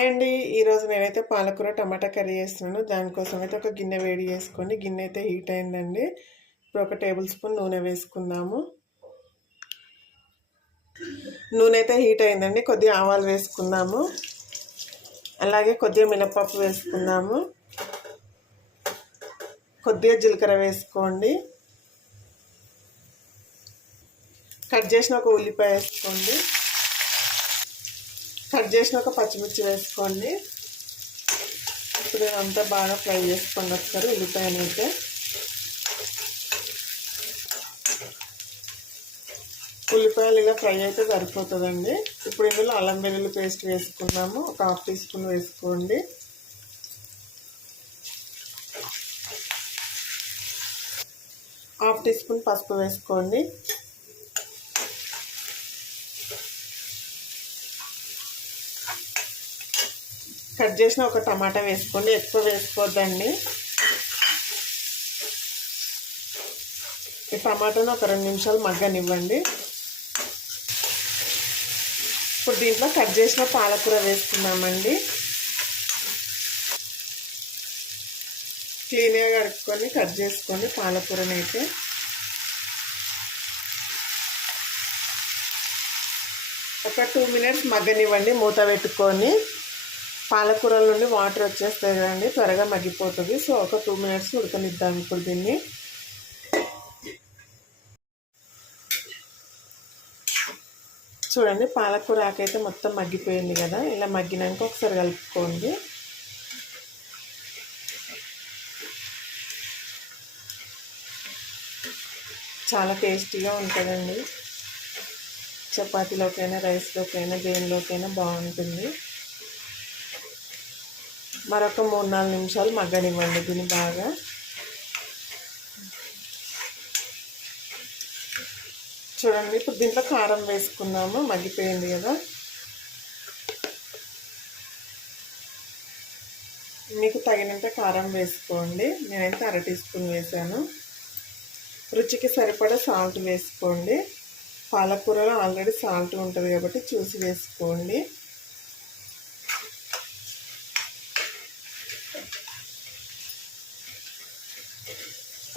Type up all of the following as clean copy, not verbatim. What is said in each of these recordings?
Hi అండి. ఈరోజు నేనైతే పాలకూర టమాటా కర్రీ చేస్తున్నాను. దానికోసం అయితే ఒక గిన్నె వేడి చేసుకొని, గిన్నె అయితే హీట్ అయిందండి. ఇప్పుడు ఒక టేబుల్ స్పూన్ నూనె వేసుకుందాము. నూనె అయితే హీట్ అయిందండి. కొద్దిగా ఆవాలు వేసుకుందాము. అలాగే కొద్దిగా మినపప్పు వేసుకుందాము. కొద్దిగా జీలకర్ర వేసుకోండి. కట్ చేసిన ఒక ఉల్లిపాయ వేసుకోండి. కట్ చేసిన ఒక పచ్చిమిర్చి వేసుకోండి. ఇప్పుడు ఇదంతా బాగా ఫ్రై చేసుకొని వస్తారు. ఉల్లిపాయను అయితే ఉల్లిపాయలు ఇలా ఫ్రై అయితే సరిపోతుందండి. ఇప్పుడు ఇందులో అల్లం వెల్లుల్లి పేస్ట్ వేసుకున్నాము. ఒక 1/2 టీ స్పూన్ వేసుకోండి. హాఫ్ టీ స్పూన్ పసుపు వేసుకోండి. కట్ చేసిన ఒక టమాటా వేసుకోండి. ఎక్కువ వేసుకోవద్దండి. ఈ టమాటాను ఒక 2 నిమిషాలు మగ్గనివ్వండి. ఇప్పుడు దీంట్లో కట్ చేసిన పాలకూర వేసుకున్నామండి. క్లీన్గా కడుక్కొని కట్ చేసుకొని పాలకూరని అయితే ఒక 2 మినిట్స్ మగ్గనివ్వండి. మూత పెట్టుకొని పాలకూర నుండి వాటర్ వచ్చేస్తాయి కదండి, త్వరగా మగ్గిపోతుంది. సో ఒక 2 మినిట్స్ ఉడకనిద్దాం ఇప్పుడు దీన్ని. చూడండి, పాలకూర ఆకైతే మొత్తం మగ్గిపోయింది కదా. ఇలా మగ్గినాక ఒకసారి కలుపుకోండి. చాలా టేస్టీగా ఉంటుందండి. చపాతీలోకైనా, రైస్లోకైనా, దేనిలోకైనా బాగుంటుంది. మరొక 3-4 నిమిషాలు మగ్గనివ్వండి దీన్ని బాగా. చూడండి, ఇప్పుడు దీంట్లో కారం వేసుకున్నాము. మగ్గిపోయింది కదా. మీకు తగినంత కారం వేసుకోండి. నేనైతే 1/2 టీ స్పూన్ వేసాను. రుచికి సరిపడా సాల్ట్ వేసుకోండి. పాలకూరలో ఆల్రెడీ సాల్ట్ ఉంటుంది కాబట్టి చూసి వేసుకోండి.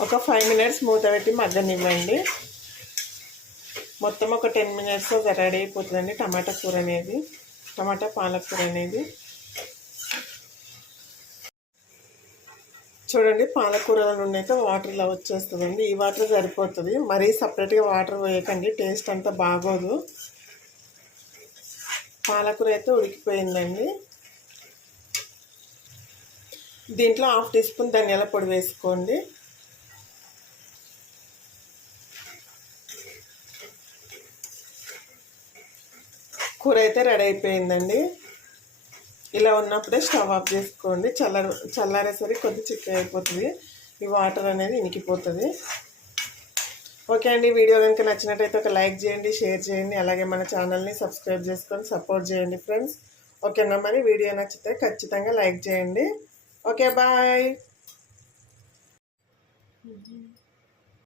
ఒక 5 మినిట్స్ మూత పెట్టి మగ్గనివ్వండి. మొత్తం ఒక 10 మినిట్స్లో రెడీ అయిపోతుందండి టమాటా కూర అనేది, టమాటా పాలకూర అనేది. చూడండి, పాలకూరల నుండి అయితే వాటర్ ఇలా వచ్చేస్తుందండి. ఈ వాటర్ సరిపోతుంది. మరీ సపరేట్గా వాటర్ వేయకండి, టేస్ట్ అంతా బాగోదు. పాలకూర అయితే ఉడికిపోయిందండి. దీంట్లో 1/2 టీ స్పూన్ ధనియాల పొడి వేసుకోండి. కూర అయితే రెడీ అయిపోయిందండి. ఇలా ఉన్నప్పుడే స్టవ్ ఆఫ్ చేసుకోండి. చల్లారేసరికి కొద్దిగా చిక్కగా అయిపోతుంది. ఈ వాటర్ అనేది ఇనికిపోతుంది. ఓకే అండి, వీడియో కనుక నచ్చినట్టయితే ఒక లైక్ చేయండి, షేర్ చేయండి. అలాగే మన ఛానల్ని సబ్స్క్రైబ్ చేసుకొని సపోర్ట్ చేయండి ఫ్రెండ్స్. ఓకేనా? మరి వీడియో నచ్చితే ఖచ్చితంగా లైక్ చేయండి. Okay, bye.